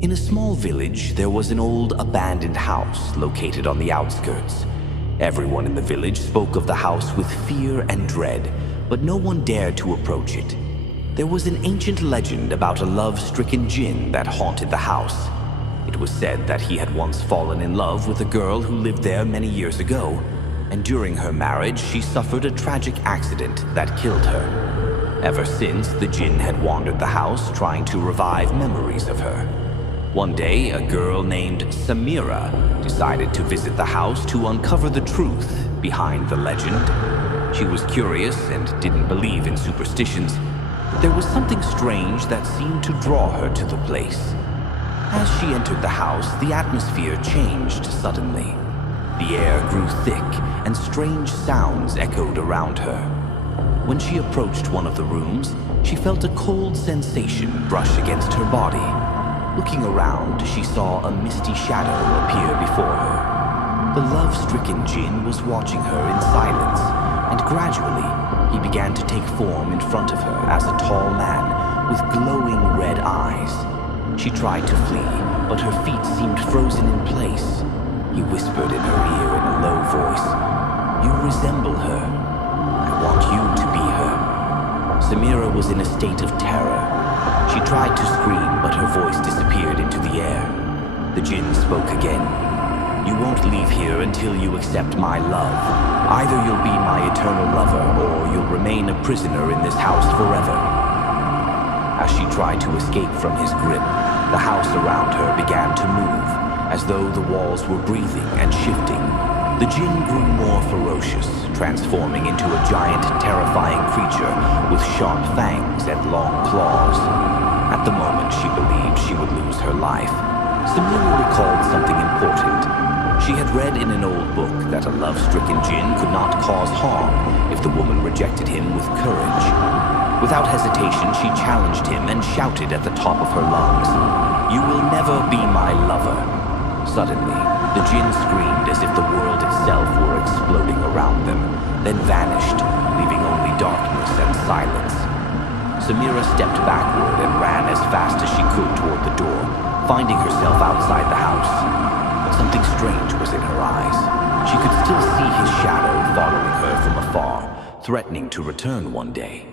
In a small village, there was an old abandoned house located on the outskirts. Everyone in the village spoke of the house with fear and dread, but no one dared to approach it. There was an ancient legend about a love-stricken Jinn that haunted the house. It was said that he had once fallen in love with a girl who lived there many years ago, and during her marriage she suffered a tragic accident that killed her. Ever since, the Jinn had wandered the house trying to revive memories of her. One day, a girl named Samira decided to visit the house to uncover the truth behind the legend. She was curious and didn't believe in superstitions, but there was something strange that seemed to draw her to the place. As she entered the house, the atmosphere changed suddenly. The air grew thick, and strange sounds echoed around her. When she approached one of the rooms, she felt a cold sensation brush against her body. Looking around, she saw a misty shadow appear before her. The love-stricken Jinn was watching her in silence, and gradually, he began to take form in front of her as a tall man with glowing red eyes. She tried to flee, but her feet seemed frozen in place. He whispered in her ear in a low voice, "You resemble her. I want you to be her." Samira was in a state of terror. She tried to scream, but her voice disappeared into the air. The Jinn spoke again. "You won't leave here until you accept my love. Either you'll be my eternal lover, or you'll remain a prisoner in this house forever." As she tried to escape from his grip, the house around her began to move, as though the walls were breathing and shifting. The Jinn grew more ferocious, transforming into a giant, terrifying creature with sharp fangs and long claws. At the moment, she believed she would lose her life. Samira recalled something important. She had read in an old book that a love-stricken Jinn could not cause harm if the woman rejected him with courage. Without hesitation, she challenged him and shouted at the top of her lungs, "You will never be my lover." Suddenly, the Jinn screamed as if the world itself were exploding around them, then vanished, leaving only darkness and silence. Samira stepped backward and ran as fast as she could toward the door, finding herself outside the house. But something strange was in her eyes. She could still see his shadow following her from afar, threatening to return one day.